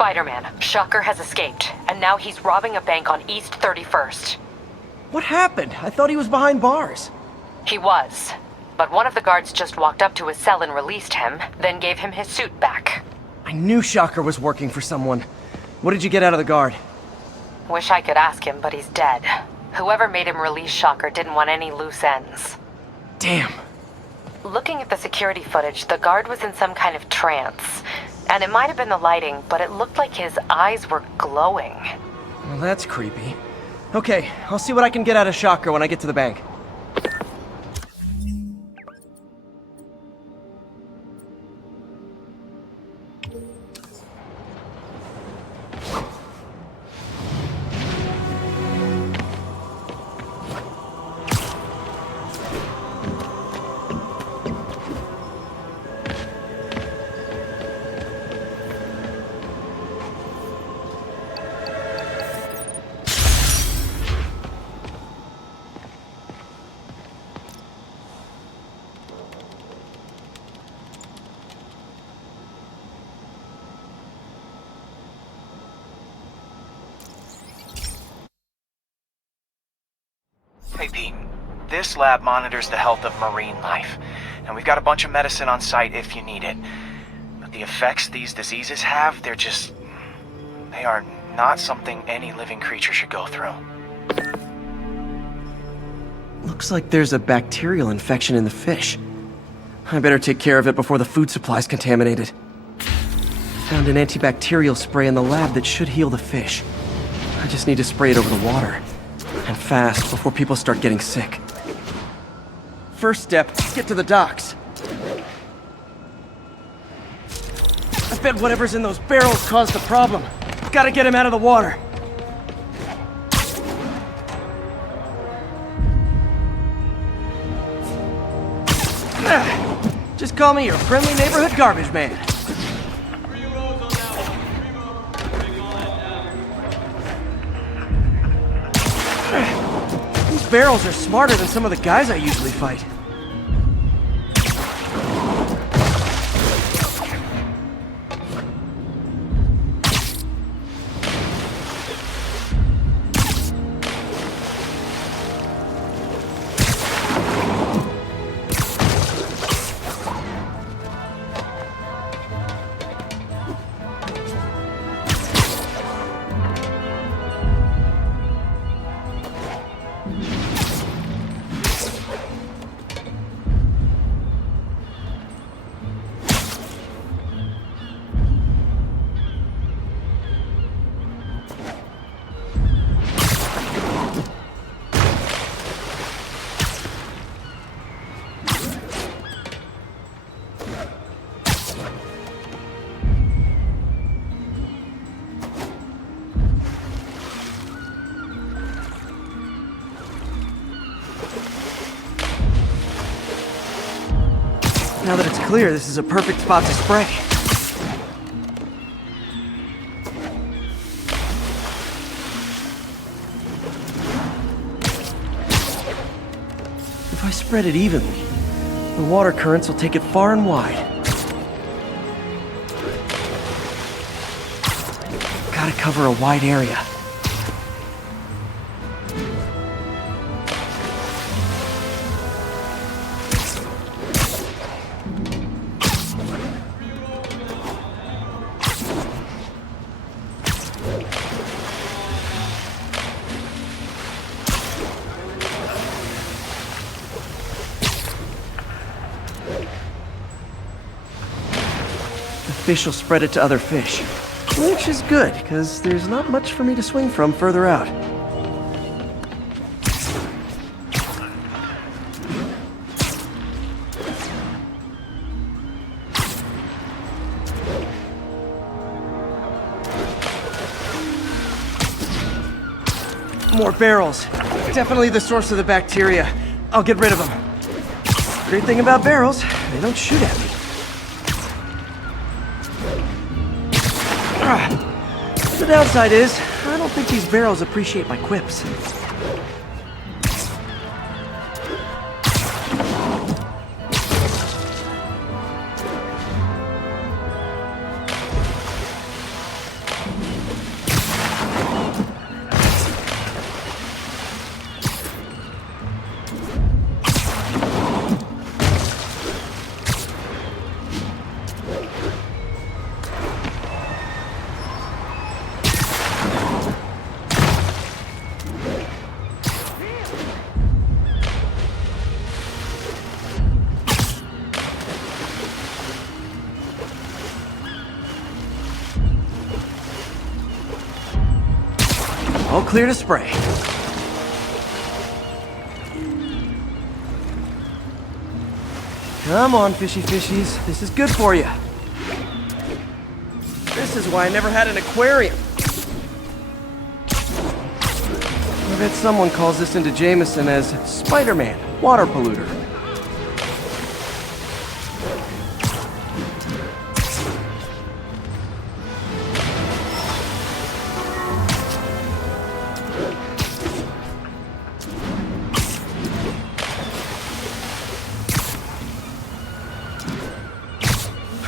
Spider-Man, Shocker has escaped, and now he's robbing a bank on East 31st. What happened? I thought he was behind bars. He was, but one of the guards just walked up to his cell and released him, then gave him his suit back. I knew Shocker was working for someone. What did you get out of the guard? Wish I could ask him, but he's dead. Whoever made him release Shocker didn't want any loose ends. Damn. Looking at the security footage, the guard was in some kind of trance. And it might have been the lighting, but it looked like his eyes were glowing. Well, that's creepy. Okay, I'll see what I can get out of Shocker when I get to the bank. Hey Pete, this lab monitors the health of marine life, and we've got a bunch of medicine on site if you need it. But the effects these diseases have, they are not something any living creature should go through. Looks like there's a bacterial infection in the fish. I better take care of it before the food supply's contaminated. Found an antibacterial spray in the lab that should heal the fish. I just need to spray it over the water. And fast, before people start getting sick. First step, get to the docks. I bet whatever's in those barrels caused the problem. Gotta get him out of the water. Just call me your friendly neighborhood garbage man. These barrels are smarter than some of the guys I usually fight. Now that it's clear, this is a perfect spot to spray. If I spread it evenly, the water currents will take it far and wide. Gotta cover a wide area. Fish will spread it to other fish. Which is good, because there's not much for me to swing from further out. More barrels. Definitely the source of the bacteria. I'll get rid of them. Great thing about barrels, they don't shoot at me. The downside is, I don't think these barrels appreciate my quips. All clear to spray. Come on, fishy fishies. This is good for you. This is why I never had an aquarium. I bet someone calls this into Jameson as Spider-Man, water polluter.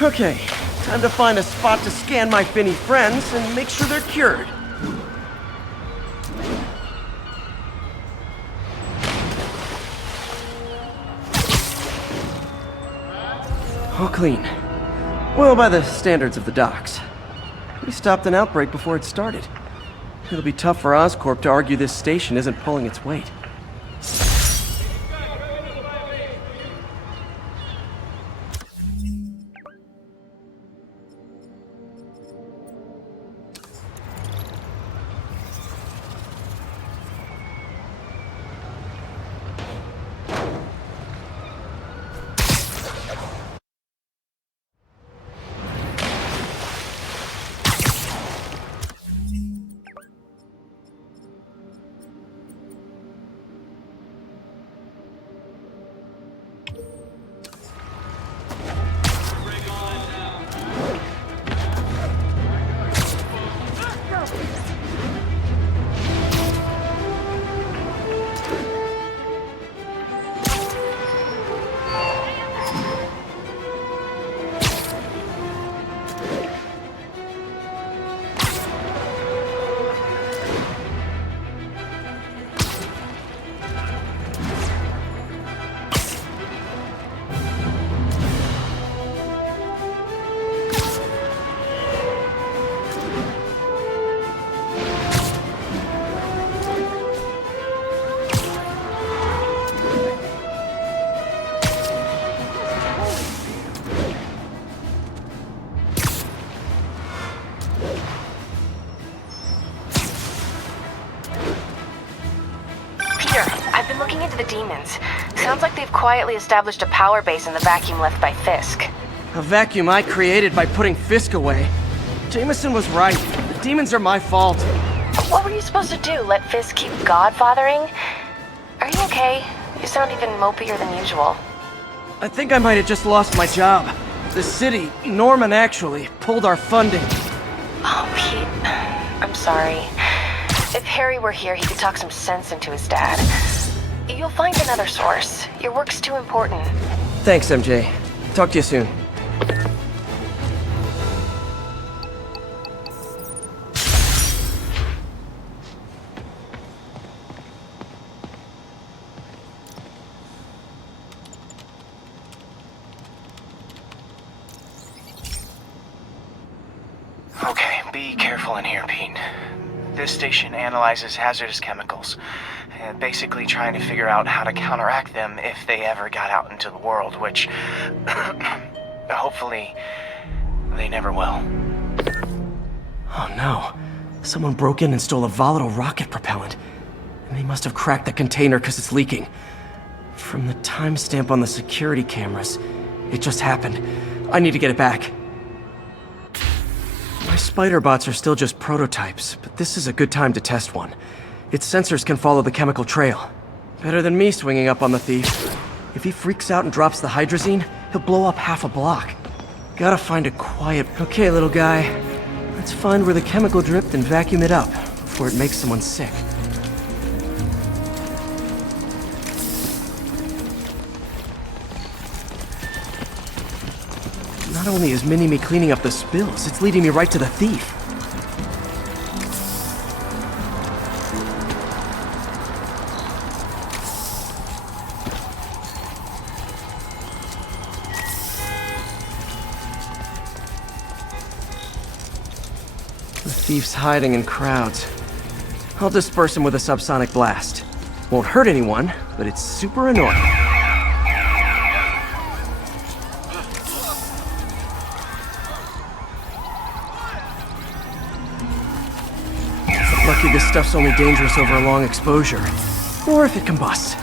Okay, time to find a spot to scan my finny friends and make sure they're cured. All clean. Well, by the standards of the docks. We stopped an outbreak before it started. It'll be tough for Oscorp to argue this station isn't pulling its weight. Looking into the demons. Sounds like they've quietly established a power base in the vacuum left by Fisk. A vacuum I created by putting Fisk away. Jameson was right. The demons are my fault. What were you supposed to do? Let Fisk keep godfathering? Are you okay? You sound even mopier than usual. I think I might have just lost my job. The city, Norman actually, pulled our funding. Oh, Pete. I'm sorry. If Harry were here, he could talk some sense into his dad. You'll find another source. Your work's too important. Thanks, MJ. Talk to you soon. Okay, be careful in here, Pete. This station analyzes hazardous chemicals, basically trying to figure out how to counteract them if they ever got out into the world, which hopefully they never will. Oh no. Someone broke in and stole a volatile rocket propellant. And they must have cracked the container because it's leaking. From the timestamp on the security cameras, it just happened. I need to get it back. My spider bots are still just prototypes, but this is a good time to test one. Its sensors can follow the chemical trail. Better than me swinging up on the thief. If he freaks out and drops the hydrazine, he'll blow up half a block. Gotta find a quiet... Okay, little guy. Let's find where the chemical dripped and vacuum it up before it makes someone sick. Not only is Mini-Me cleaning up the spills, it's leading me right to the thief. The thief's hiding in crowds. I'll disperse him with a subsonic blast. Won't hurt anyone, but it's super annoying. Lucky this stuff's only dangerous over a long exposure. Or if it combusts.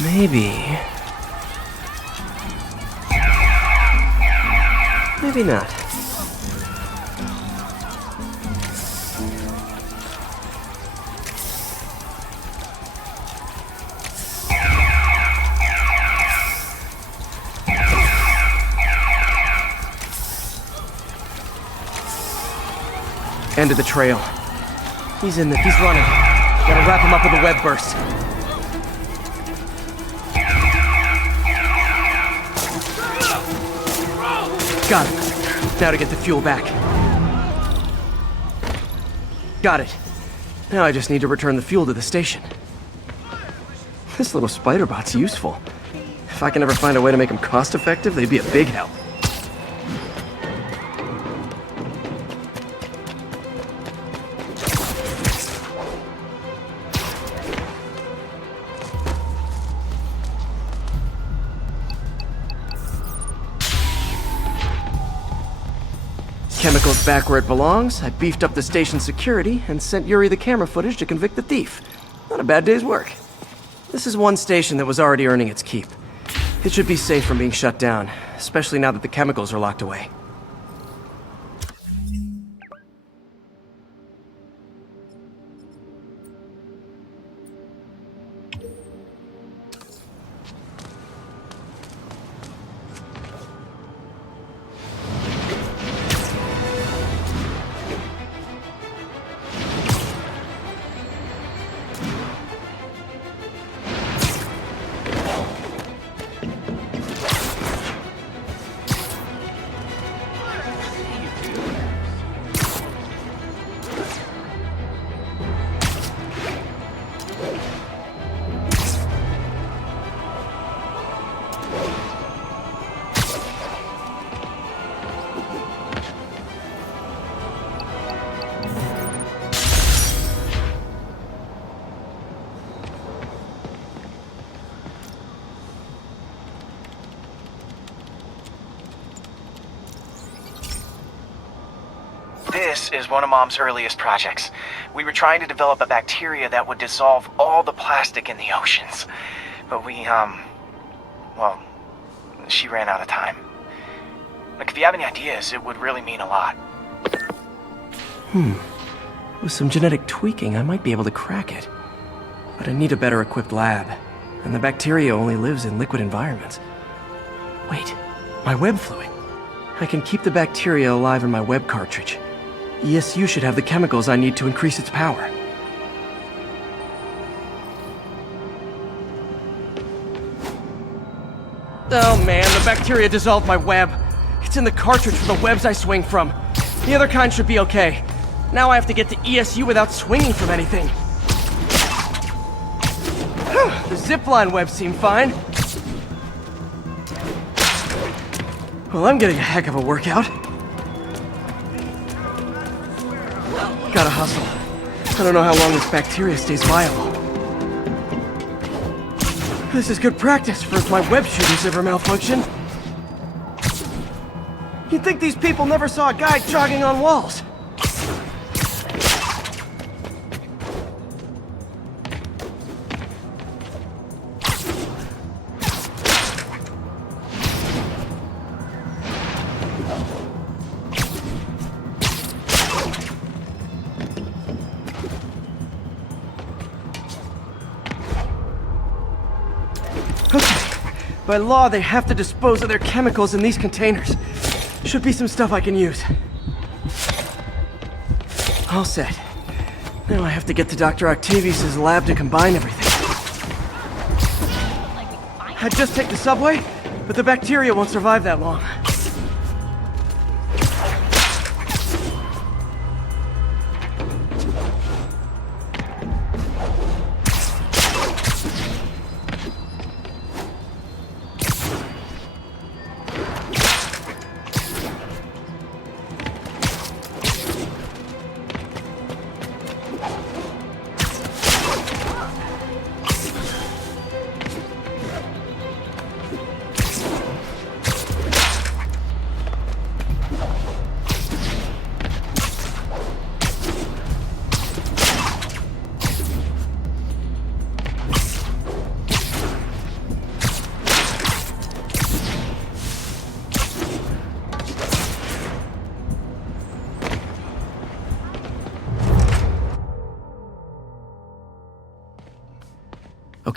Maybe... maybe not. End of the trail. He's running. Gotta wrap him up with a web burst. Got him. Now to get the fuel back. Got it. Now I just need to return the fuel to the station. This little spider bot's useful. If I can ever find a way to make them cost-effective, they'd be a big help. Chemicals back where it belongs. I beefed up the station's security and sent Yuri the camera footage to convict the thief. Not a bad day's work. This is one station that was already earning its keep. It should be safe from being shut down, especially now that the chemicals are locked away. This is one of Mom's earliest projects. We were trying to develop a bacteria that would dissolve all the plastic in the oceans. But well, she ran out of time. Look, if you have any ideas, it would really mean a lot. With some genetic tweaking, I might be able to crack it. But I need a better equipped lab. And the bacteria only lives in liquid environments. Wait, my web fluid. I can keep the bacteria alive in my web cartridge. ESU should have the chemicals I need to increase its power. Oh man, the bacteria dissolved my web. It's in the cartridge for the webs I swing from. The other kind should be okay. Now I have to get to ESU without swinging from anything. The zipline webs seem fine. Well, I'm getting a heck of a workout. Gotta hustle. I don't know how long this bacteria stays viable. This is good practice for if my web shooters ever malfunction. You'd think these people never saw a guy jogging on walls. By law, they have to dispose of their chemicals in these containers. Should be some stuff I can use. All set. Now I have to get to Dr. Octavius' lab to combine everything. I'd just take the subway, but the bacteria won't survive that long.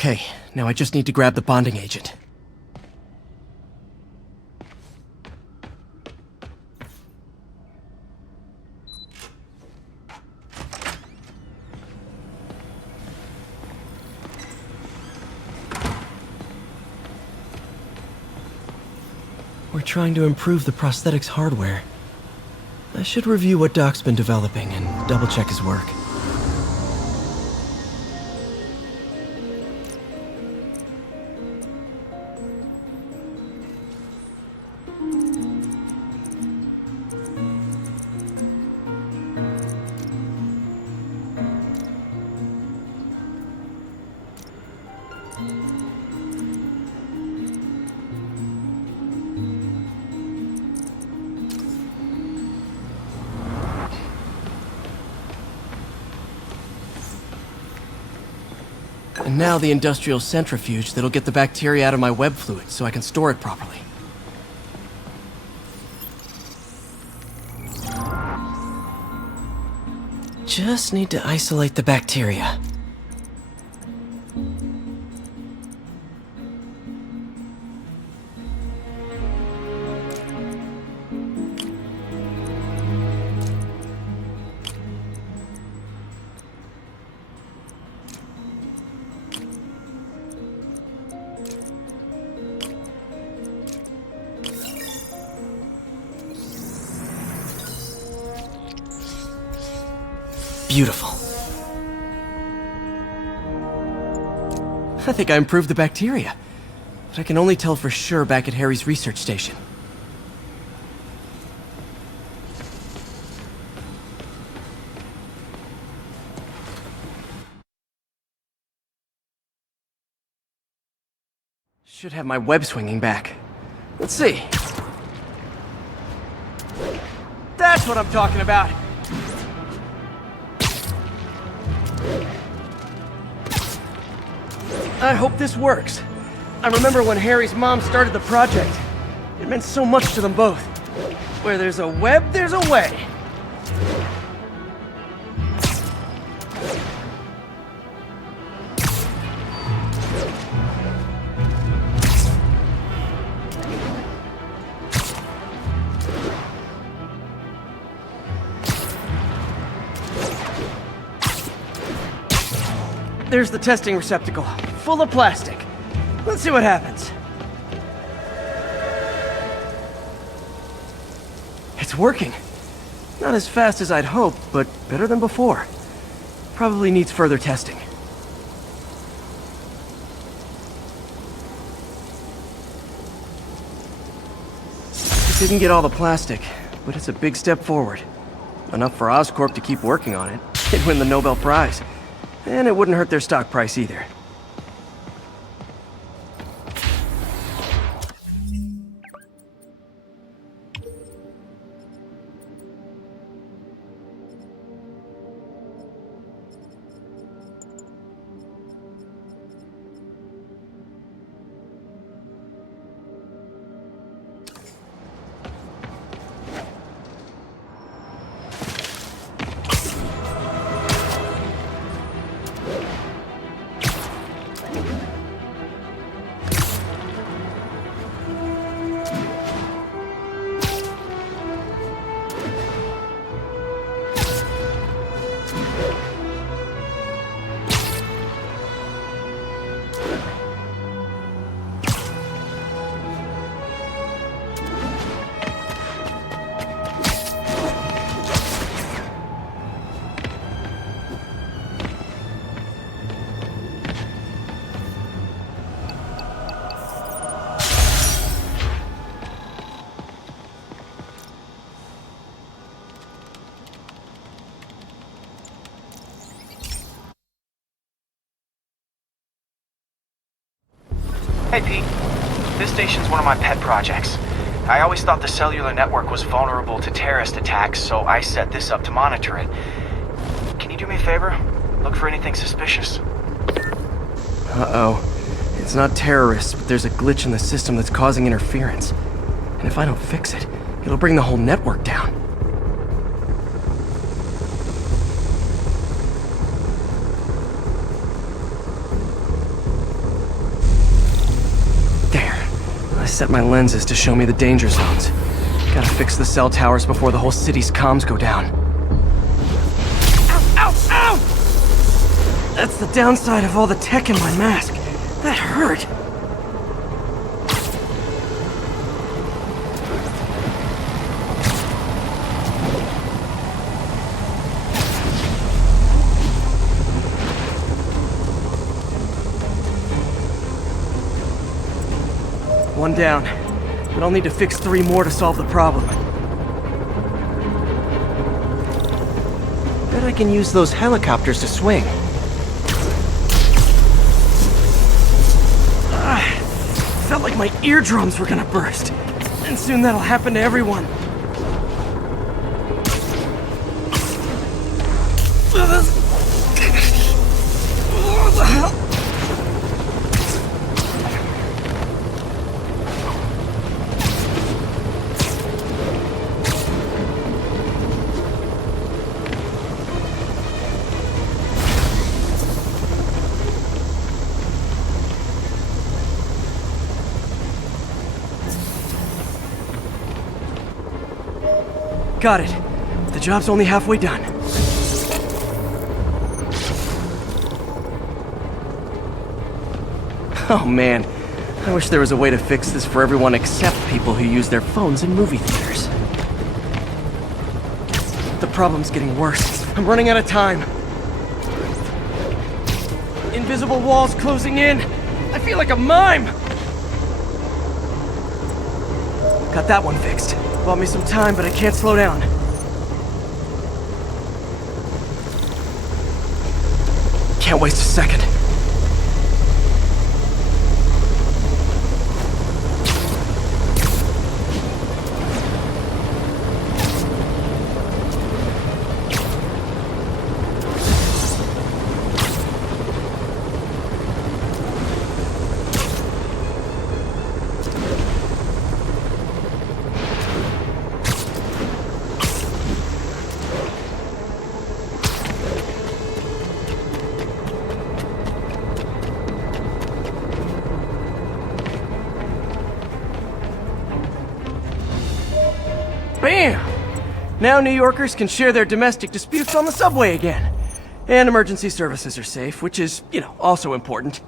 Okay, now I just need to grab the bonding agent. We're trying to improve the prosthetics hardware. I should review what Doc's been developing and double-check his work. And now the industrial centrifuge that'll get the bacteria out of my web fluid so I can store it properly. Just need to isolate the bacteria. Beautiful. I think I improved the bacteria, but I can only tell for sure back at Harry's research station. Should have my web swinging back. Let's see. That's what I'm talking about! I hope this works. I remember when Harry's mom started the project. It meant so much to them both. Where there's a web, there's a way. There's the testing receptacle, full of plastic. Let's see what happens. It's working. Not as fast as I'd hoped, but better than before. Probably needs further testing. It didn't get all the plastic, but it's a big step forward. Enough for Oscorp to keep working on it. It'd win the Nobel Prize. And it wouldn't hurt their stock price either. Hey, Pete. This station's one of my pet projects. I always thought the cellular network was vulnerable to terrorist attacks, so I set this up to monitor it. Can you do me a favor? Look for anything suspicious. Uh-oh. It's not terrorists, but there's a glitch in the system that's causing interference. And if I don't fix it, it'll bring the whole network down. set my lenses to show me the danger zones. Gotta fix the cell towers before the whole city's comms go down. Ow, ow, ow! That's the downside of all the tech in my mask. That hurt. One down, but I'll need to fix 3 more to solve the problem. Bet I can use those helicopters to swing. Felt like my eardrums were gonna burst. And soon that'll happen to everyone. What the hell? Got it. The job's only halfway done. Oh man, I wish there was a way to fix this for everyone except people who use their phones in movie theaters. The problem's getting worse. I'm running out of time. Invisible walls closing in. I feel like a mime. Got that one fixed. Bought me some time, but I can't slow down. Can't waste a second. Bam! Now New Yorkers can share their domestic disputes on the subway again. And emergency services are safe, which is, also important.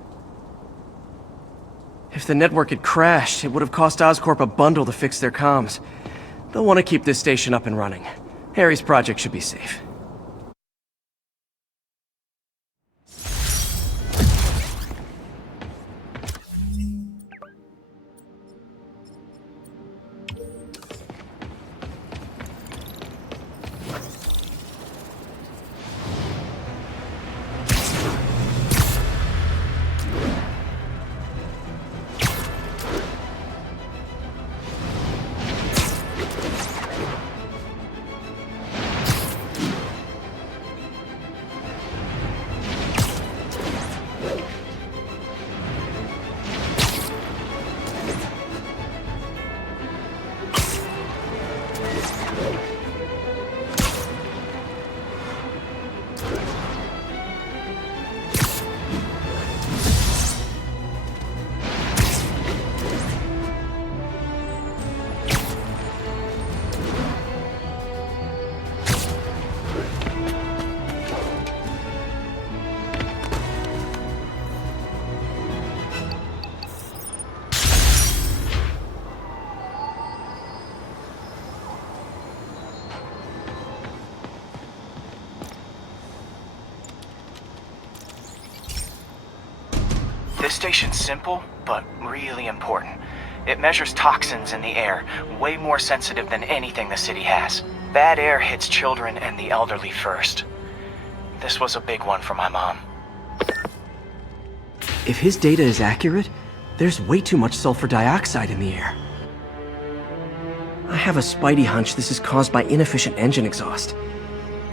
If the network had crashed, it would have cost Oscorp a bundle to fix their comms. They'll want to keep this station up and running. Harry's project should be safe. This station's simple, but really important. It measures toxins in the air, way more sensitive than anything the city has. Bad air hits children and the elderly first. This was a big one for my mom. If his data is accurate, there's way too much sulfur dioxide in the air. I have a spidey hunch this is caused by inefficient engine exhaust.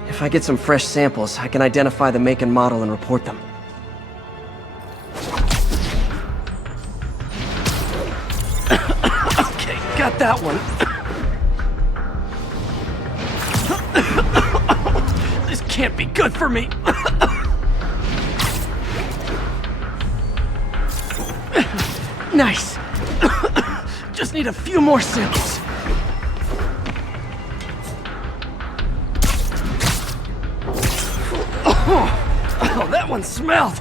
If I get some fresh samples, I can identify the make and model and report them. Okay, got that one. This can't be good for me. Nice. Just need a few more samples. Oh, that one smelled.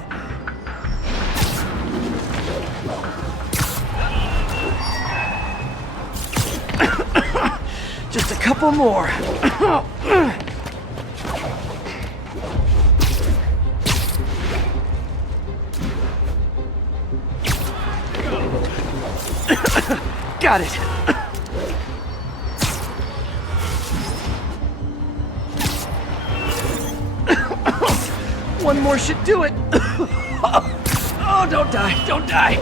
Just a couple more. Got it. One more should do it. Oh, don't die, don't die.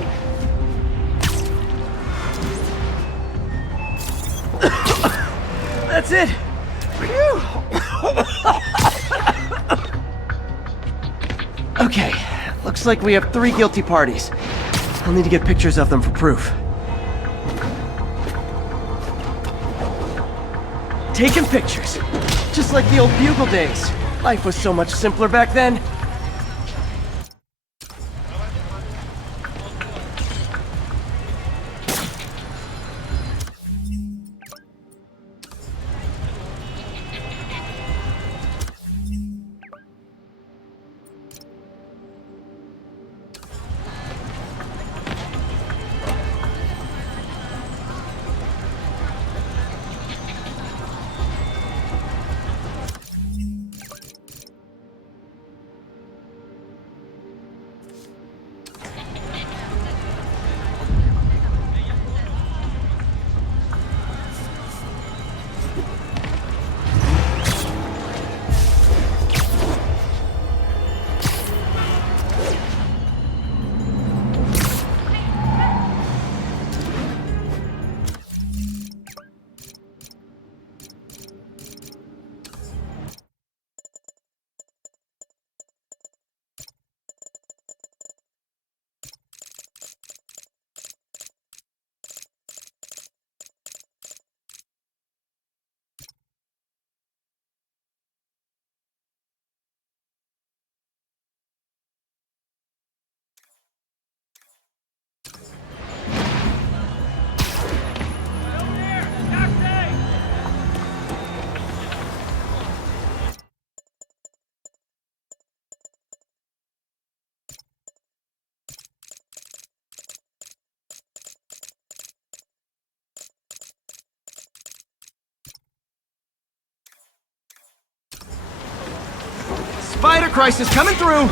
That's it. Phew. Okay, looks like we have 3 guilty parties. I'll need to get pictures of them for proof. Taking pictures. Just like the old Bugle days. Life was so much simpler back then. Spider crisis coming through!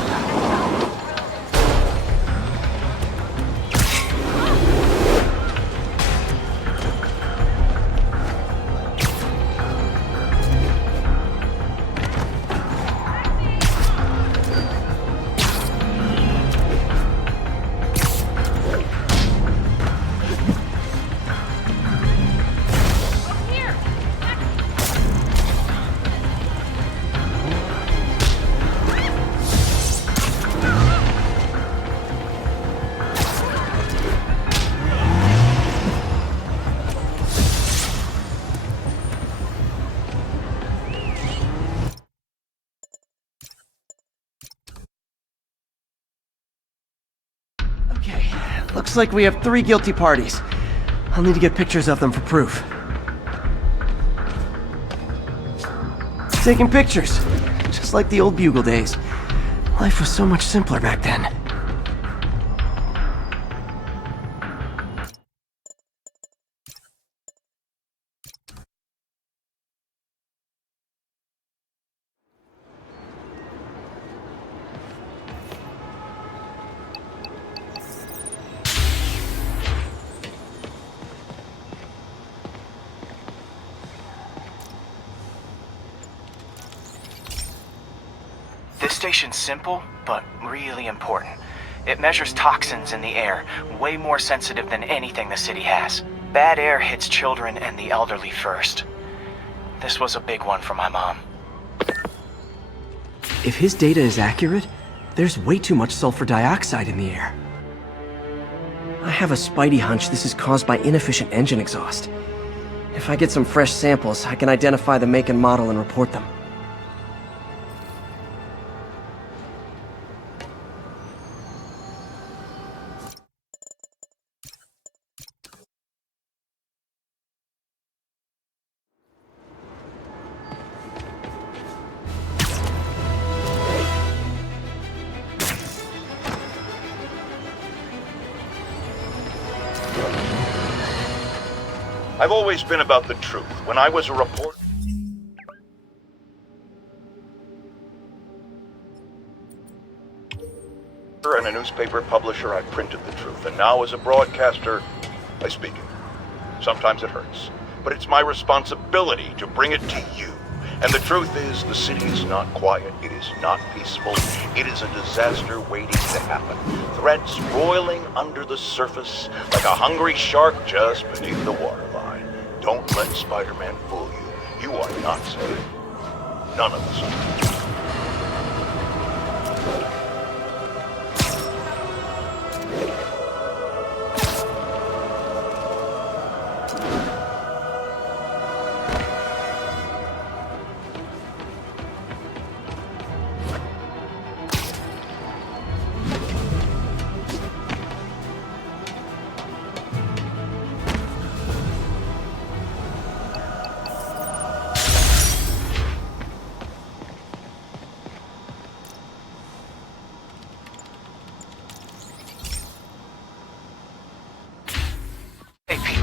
Okay, looks like we have 3 guilty parties. I'll need to get pictures of them for proof. Taking pictures. Just like the old Bugle days. Life was so much simpler back then. This station's simple, but really important. It measures toxins in the air, way more sensitive than anything the city has. Bad air hits children and the elderly first. This was a big one for my mom. If his data is accurate, there's way too much sulfur dioxide in the air. I have a spidey hunch this is caused by inefficient engine exhaust. If I get some fresh samples, I can identify the make and model and report them. I've always been about the truth. When I was a reporter and a newspaper publisher, I printed the truth. And now as a broadcaster, I speak it. Sometimes it hurts. But it's my responsibility to bring it to you. And the truth is, the city is not quiet. It is not peaceful. It is a disaster waiting to happen. Threats roiling under the surface like a hungry shark just beneath the waterline. Don't let Spider-Man fool you. You are not safe. None of us are. Hey, Pete.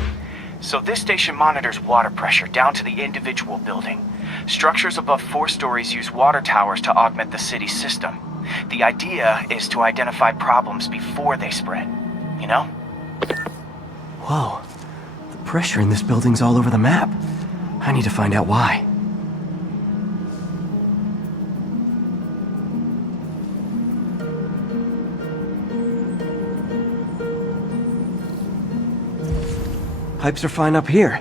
So this station monitors water pressure down to the individual building. Structures above 4 stories use water towers to augment the city's system. The idea is to identify problems before they spread, you know? Whoa. The pressure in this building's all over the map. I need to find out why. Pipes are fine up here.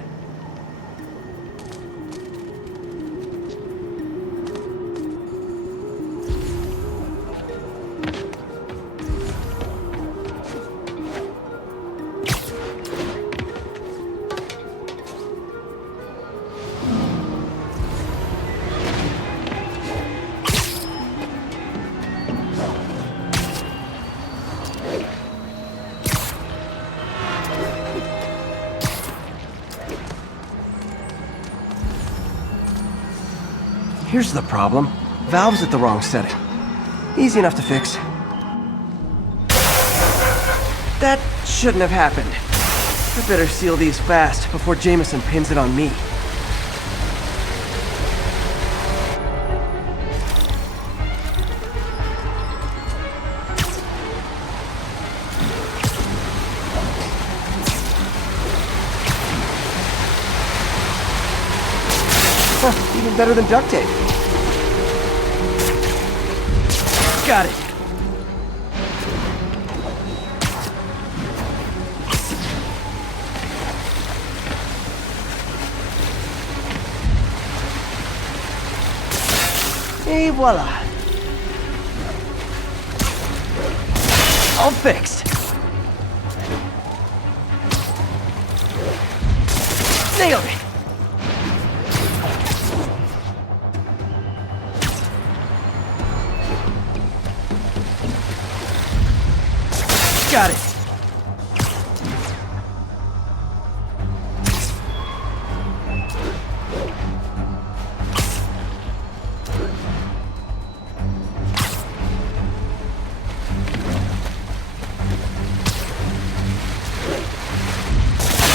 Here's the problem. Valve's at the wrong setting. Easy enough to fix. That shouldn't have happened. I better seal these fast before Jameson pins it on me. Huh, even better than duct tape. Got it. Et voila. All fixed. Nailed it. Got it.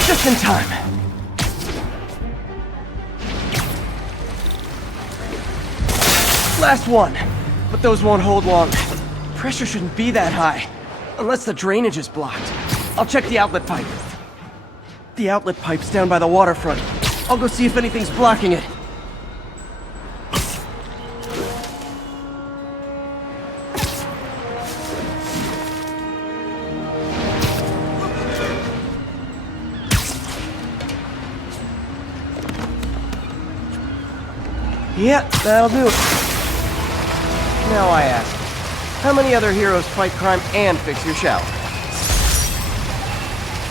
Just in time. Last one. But those won't hold long. Pressure shouldn't be that high. Unless the drainage is blocked. I'll check the outlet pipe. The outlet pipe's down by the waterfront. I'll go see if anything's blocking it. Yeah, that'll do it. Now I ask, how many other heroes fight crime and fix your shower?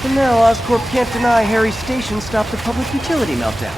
And now Oscorp can't deny Harry's station stopped the public utility meltdown.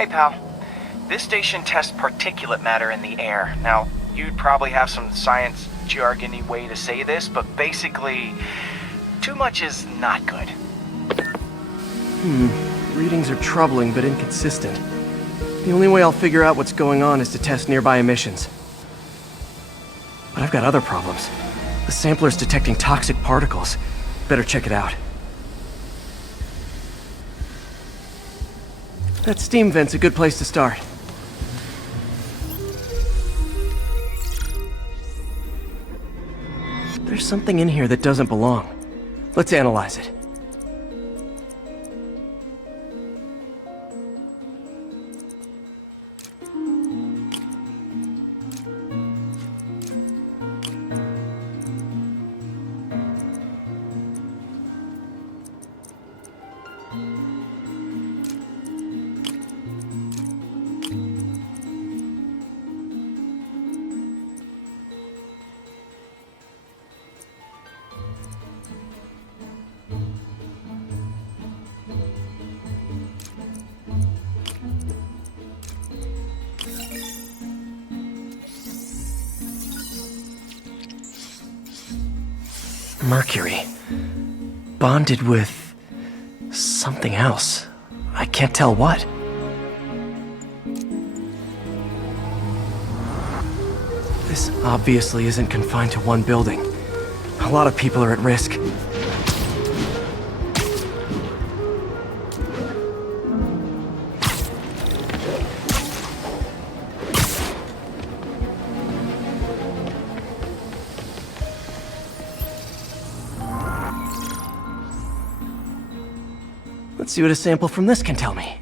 Hey, pal. This station tests particulate matter in the air. Now, you'd probably have some science jargony way to say this, but basically, too much is not good. Readings are troubling but inconsistent. The only way I'll figure out what's going on is to test nearby emissions. But I've got other problems. The sampler's detecting toxic particles. Better check it out. That steam vent's a good place to start. There's something in here that doesn't belong. Let's analyze it. Mercury. Bonded with something else. I can't tell what. This obviously isn't confined to one building. A lot of people are at risk. Let's see what a sample from this can tell me.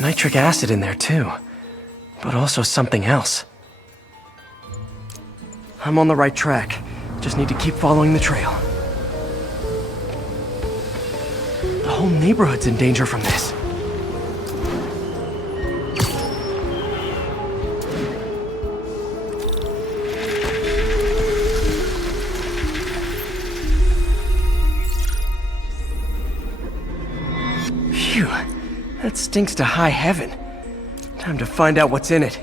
Nitric acid in there too, but also something else. I'm on the right track. Just need to keep following the trail. The whole neighborhood's in danger from this. Phew. That stinks to high heaven. Time to find out what's in it.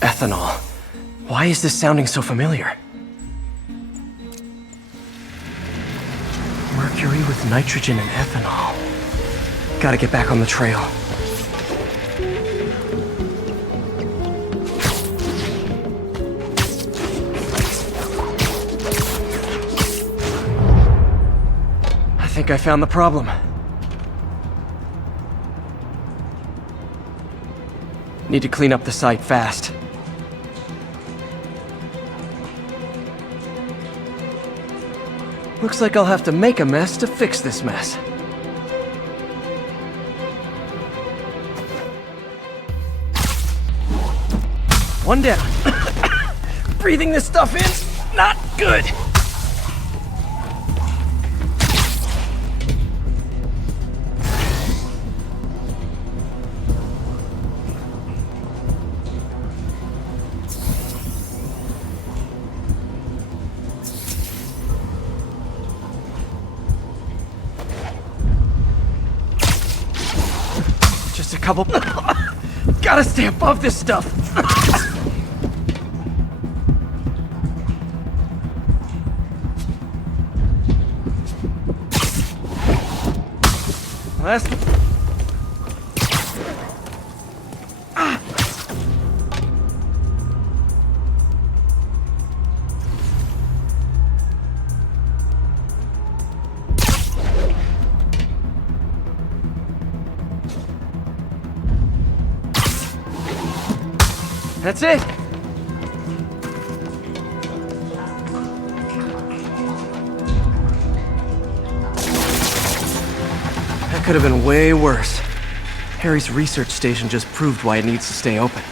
Ethanol. Why is this sounding so familiar? Mercury with nitrogen and ethanol. Gotta get back on the trail. I think I found the problem. Need to clean up the site fast. Looks like I'll have to make a mess to fix this mess. One down. Breathing this stuff in, not good. Just a couple... Gotta stay above this stuff! Last... That's it! That could have been way worse. Harry's research station just proved why it needs to stay open.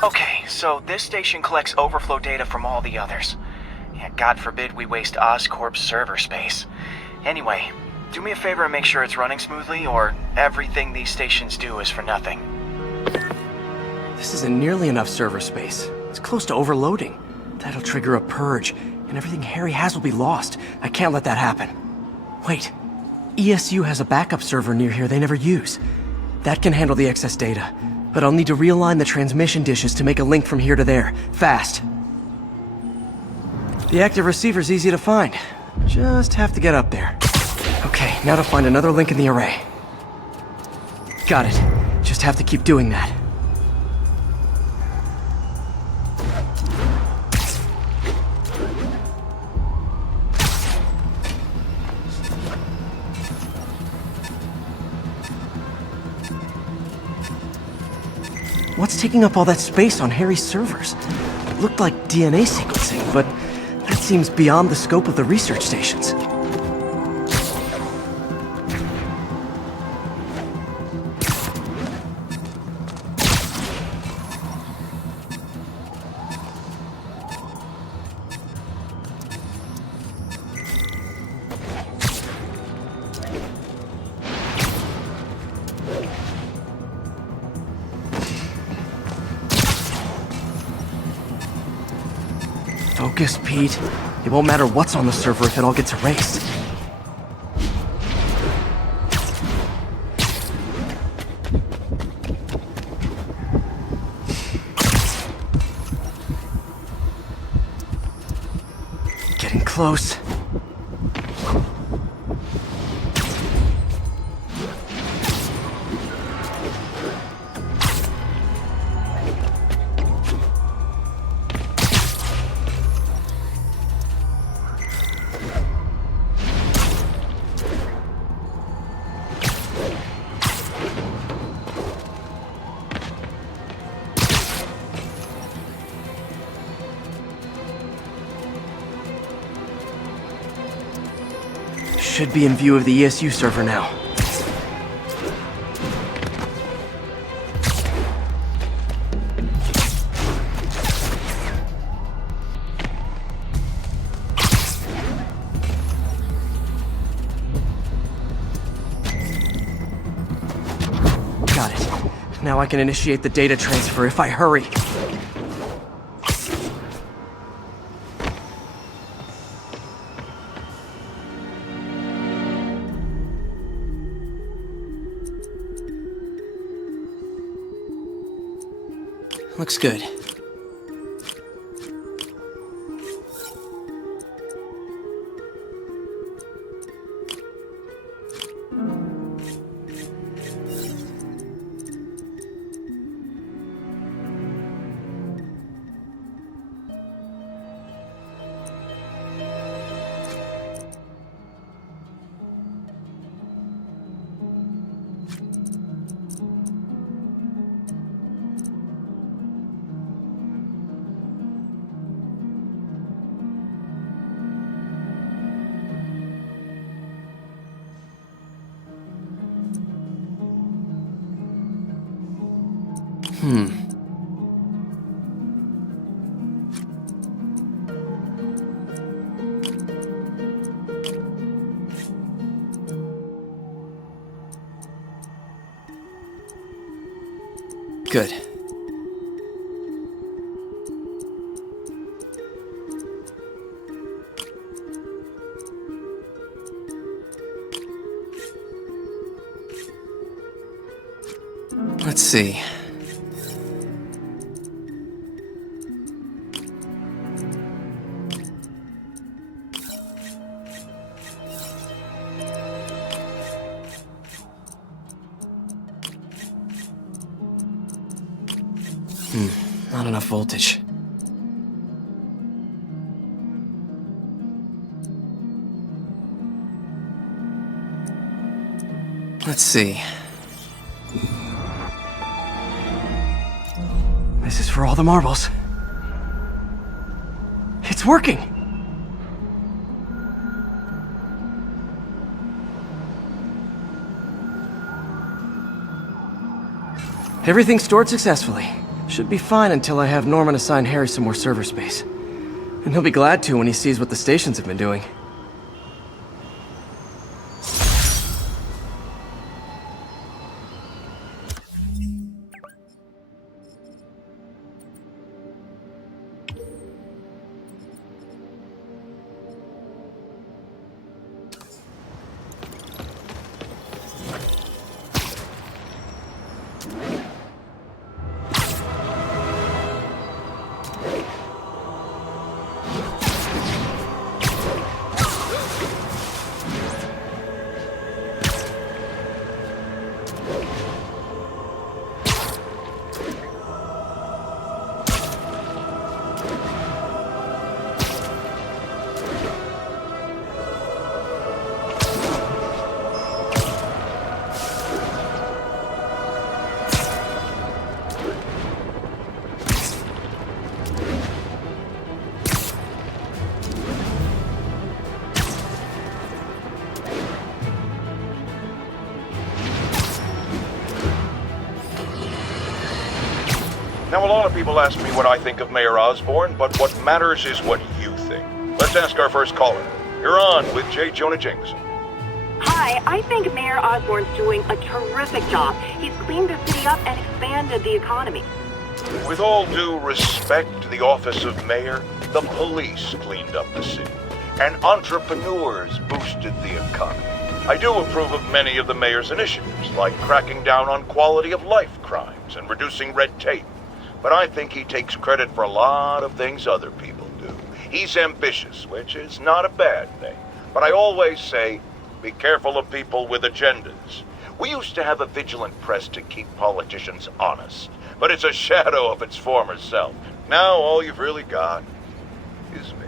Okay, so this station collects overflow data from all the others. Yeah, God forbid we waste Oscorp's server space. Anyway, do me a favor and make sure it's running smoothly, or everything these stations do is for nothing. This isn't nearly enough server space. It's close to overloading. That'll trigger a purge, and everything Harry has will be lost. I can't let that happen. Wait. ESU has a backup server near here they never use. That can handle the excess data. But I'll need to realign the transmission dishes to make a link from here to there. Fast. The active receiver's easy to find. Just have to get up there. Okay, now to find another link in the array. Got it. Just have to keep doing that. What's taking up all that space on Harry's servers? It looked like DNA sequencing, but that seems beyond the scope of the research stations. Focus, Pete. It won't matter what's on the server if it all gets erased. Getting close. Should be in view of the ESU server now. Got it. Now I can initiate the data transfer if I hurry. Looks good. Good. Let's see. Not enough voltage. Let's see. This is for all the marbles. It's working! Everything's stored successfully. Should be fine until I have Norman assign Harry some more server space. And he'll be glad to when he sees what the stations have been doing. Now, a lot of people ask me what I think of Mayor Osborn, but what matters is what you think. Let's ask our first caller. You're on with J. Jonah Jameson. Hi, I think Mayor Osborn's doing a terrific job. He's cleaned the city up and expanded the economy. With all due respect to the office of mayor, the police cleaned up the city, and entrepreneurs boosted the economy. I do approve of many of the mayor's initiatives, like cracking down on quality of life crimes and reducing red tape. But I think he takes credit for a lot of things other people do. He's ambitious, which is not a bad thing. But I always say, be careful of people with agendas. We used to have a vigilant press to keep politicians honest, but it's a shadow of its former self. Now all you've really got is me.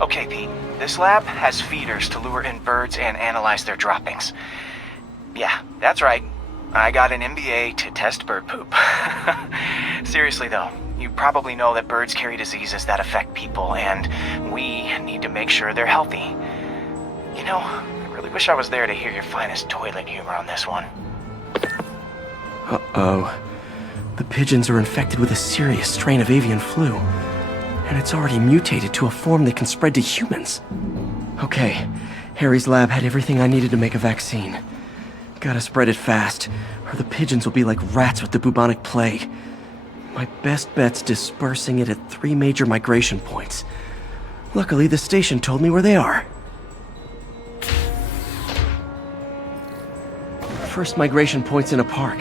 Okay, Pete. This lab has feeders to lure in birds and analyze their droppings. Yeah, that's right. I got an MBA to test bird poop. Seriously though, you probably know that birds carry diseases that affect people, and we need to make sure they're healthy. You know, I really wish I was there to hear your finest toilet humor on this one. Uh-oh. The pigeons are infected with a serious strain of avian flu. And it's already mutated to a form that can spread to humans. Okay, Harry's lab had everything I needed to make a vaccine. Gotta spread it fast, or the pigeons will be like rats with the bubonic plague. My best bet's dispersing it at 3 major migration points. Luckily, the station told me where they are. First migration point's in a park.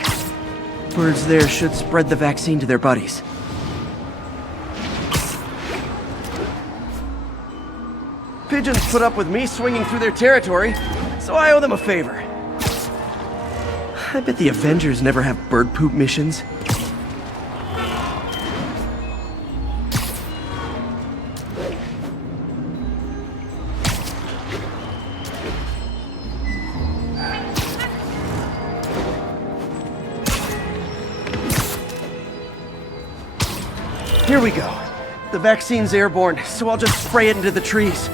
Birds there should spread the vaccine to their buddies. Pigeons put up with me swinging through their territory, so I owe them a favor. I bet the Avengers never have bird poop missions. Here we go. The vaccine's airborne, so I'll just spray it into the trees.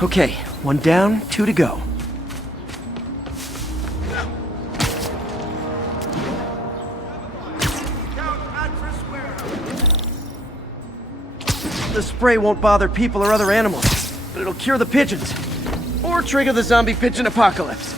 Okay, 1 down, 2 to go. The spray won't bother people or other animals, but it'll cure the pigeons. Or trigger the zombie pigeon apocalypse.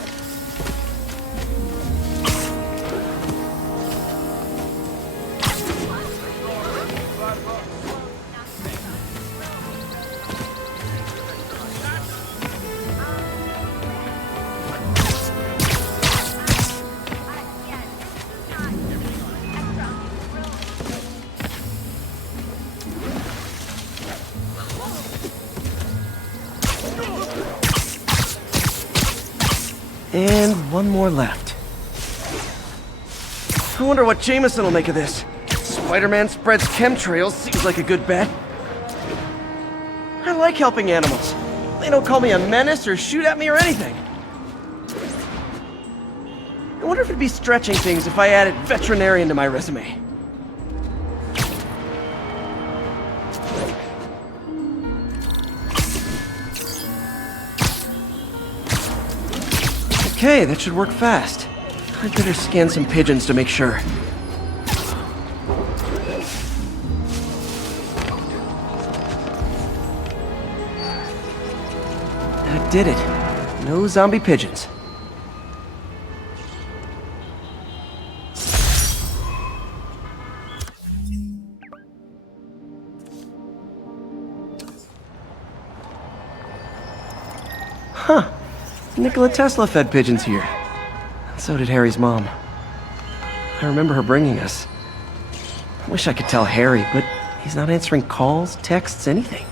And 1 more left. I wonder what Jameson will make of this. Spider-Man spreads chemtrails, seems like a good bet. I like helping animals. They don't call me a menace or shoot at me or anything. I wonder if it'd be stretching things if I added veterinarian to my resume. Okay, that should work fast. I'd better scan some pigeons to make sure. That did it. No zombie pigeons. Huh. Nikola Tesla fed pigeons here. So did Harry's mom. I remember her bringing us. I wish I could tell Harry, but he's not answering calls, texts, anything.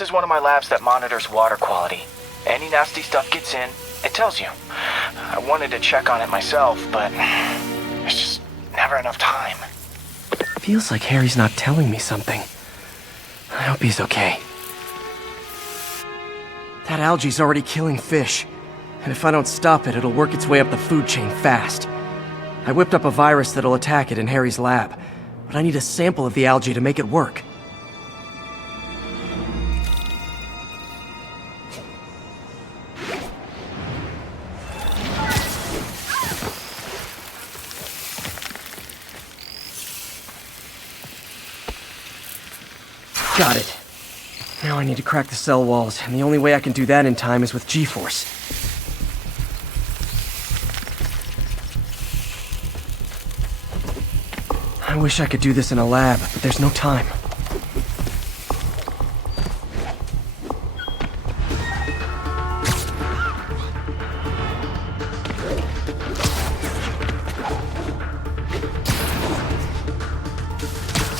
This is one of my labs that monitors water quality. Any nasty stuff gets in, it tells you. I wanted to check on it myself, but there's just never enough time. Feels like Harry's not telling me something. I hope he's okay. That algae's already killing fish. And if I don't stop it, it'll work its way up the food chain fast. I whipped up a virus that'll attack it in Harry's lab, but I need a sample of the algae to make it work. Got it. Now I need to crack the cell walls, and the only way I can do that in time is with G-force. I wish I could do this in a lab, but there's no time.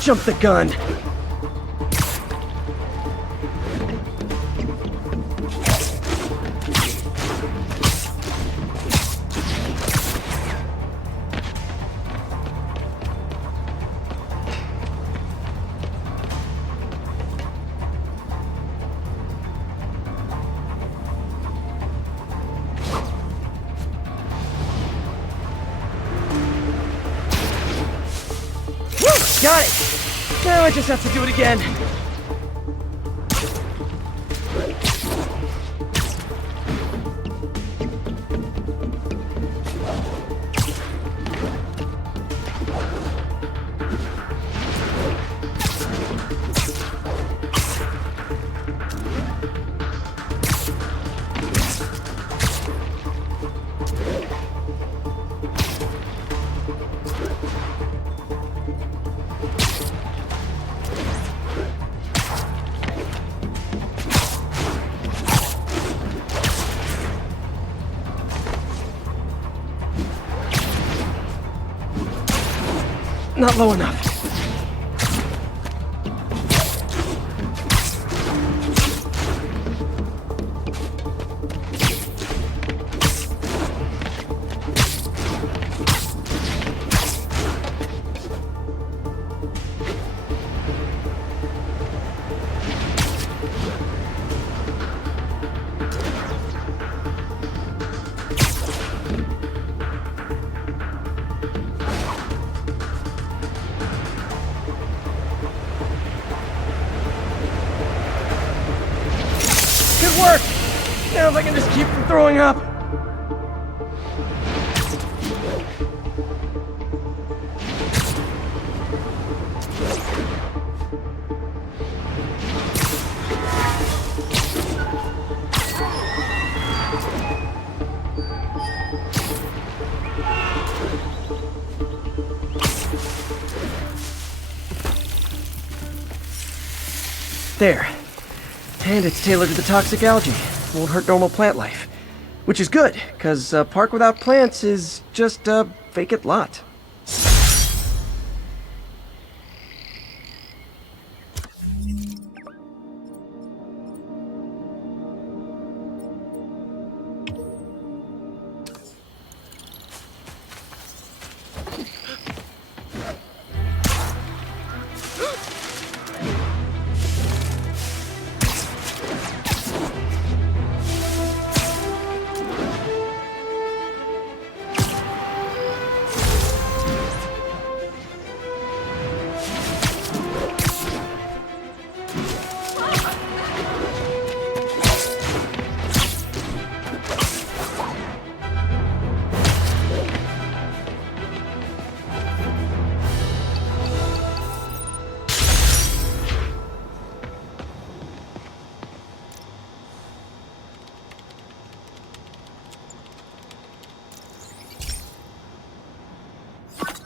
Jump the gun! Got it! Now I just have to do it again. Not low enough. Good work! Now if I can just keep from throwing up. There. And it's tailored to the toxic algae. Won't hurt normal plant life. Which is good, because a park without plants is just a vacant lot.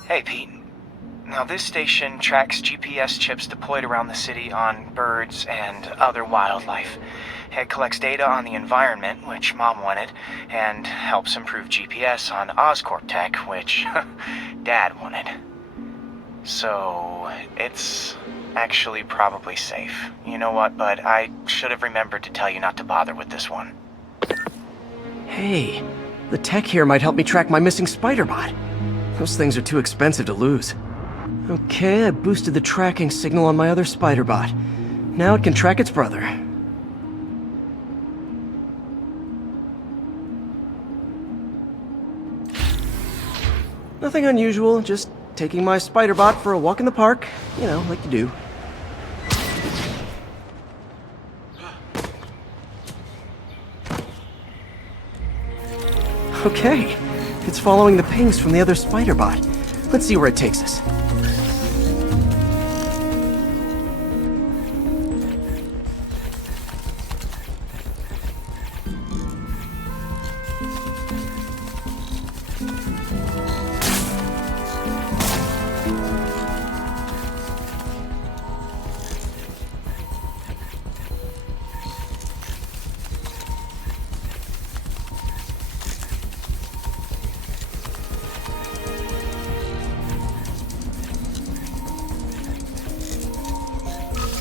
Hey, Pete. Now, this station tracks GPS chips deployed around the city on birds and other wildlife. It collects data on the environment, which Mom wanted, and helps improve GPS on Oscorp tech, which Dad wanted. So, it's actually probably safe. You know what, bud? I should have remembered to tell you not to bother with this one. Hey, the tech here might help me track my missing spider bot. Those things are too expensive to lose. Okay, I boosted the tracking signal on my other spider bot. Now it can track its brother. Nothing unusual, just taking my spider bot for a walk in the park. You know, like you do. Okay, it's following the pings from the other spider bot. Let's see where it takes us.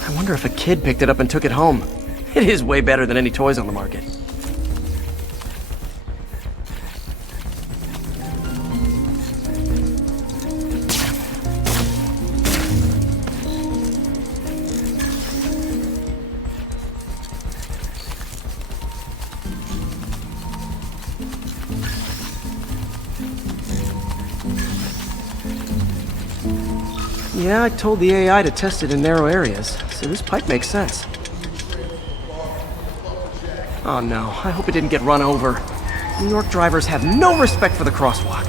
I wonder if a kid picked it up and took it home. It is way better than any toys on the market. Yeah, I told the AI to test it in narrow areas, so this pipe makes sense. Oh no, I hope it didn't get run over. New York drivers have no respect for the crosswalk.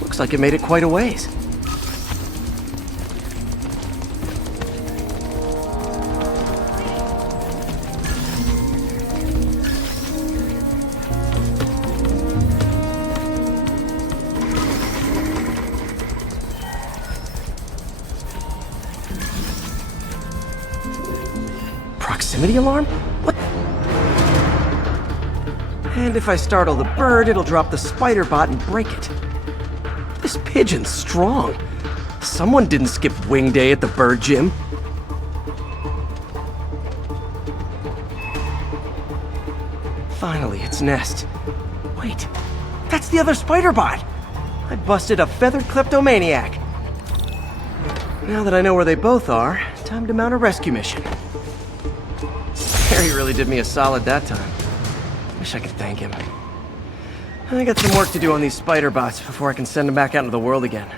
Looks like it made it quite a ways. Proximity alarm? What? And if I startle the bird, it'll drop the spider bot and break it. This pigeon's strong. Someone didn't skip wing day at the bird gym. Finally, its nest. Wait, that's the other spider bot. I busted a feathered kleptomaniac. Now that I know where they both are, time to mount a rescue mission. Harry really did me a solid that time. Wish I could thank him. I got some work to do on these spider bots before I can send them back out into the world again.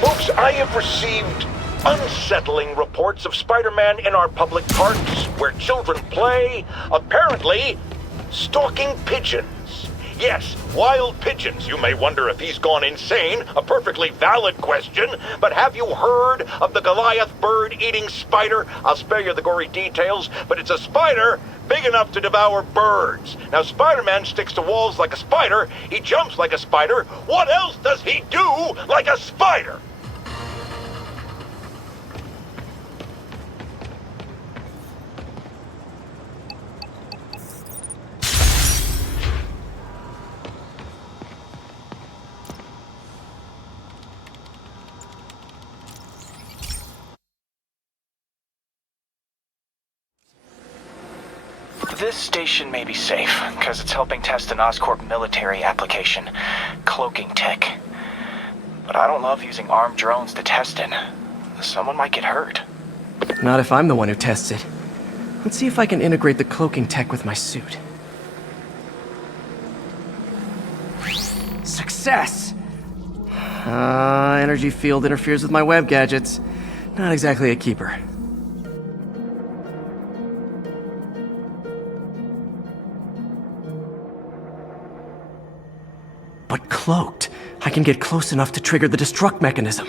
Folks, I have received unsettling reports of Spider-Man in our public parks, where children play, apparently stalking pigeons. Yes, wild pigeons. You may wonder if he's gone insane, a perfectly valid question, but have you heard of the Goliath bird-eating spider? I'll spare you the gory details, but it's a spider big enough to devour birds. Now, Spider-Man sticks to walls like a spider, he jumps like a spider. What else does he do like a spider? This station may be safe, because it's helping test an Oscorp military application, cloaking tech. But I don't love using armed drones to test it. Someone might get hurt. Not if I'm the one who tests it. Let's see if I can integrate the cloaking tech with my suit. Success! Energy field interferes with my web gadgets. Not exactly a keeper. But cloaked, I can get close enough to trigger the destruct mechanism.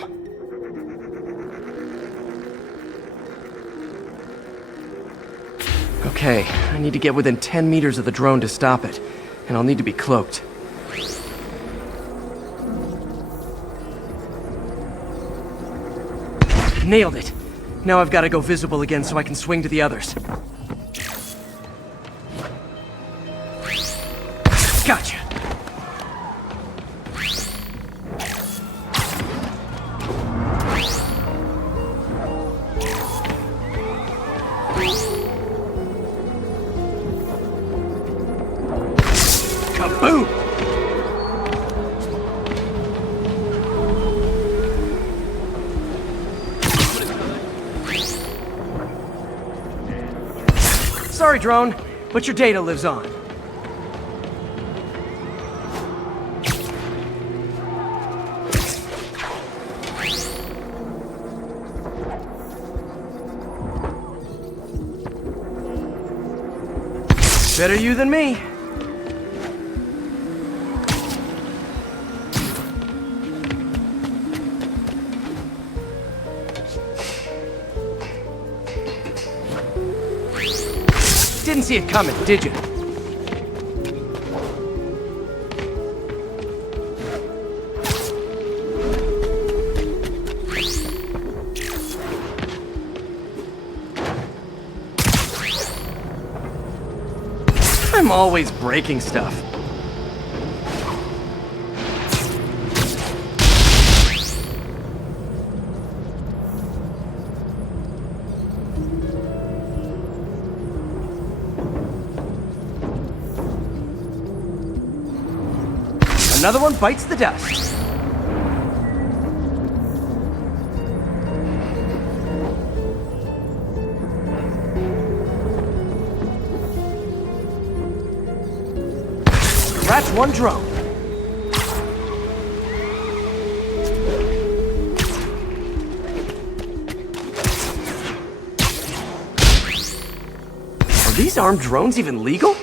Okay, I need to get within 10 meters of the drone to stop it, and I'll need to be cloaked. Nailed it! Now I've got to go visible again so I can swing to the others. Gotcha! Kaboom! Sorry, drone, but your data lives on. Better you than me. Didn't see it coming, did you? I'm always breaking stuff. Another one bites the dust. Scratch one drone. Are these armed drones even legal?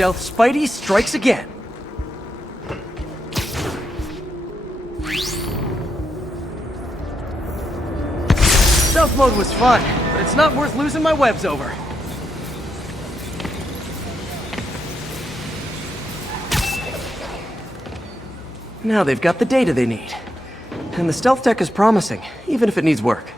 Stealth Spidey strikes again. Stealth mode was fun, but it's not worth losing my webs over. Now they've got the data they need. And the stealth tech is promising, even if it needs work.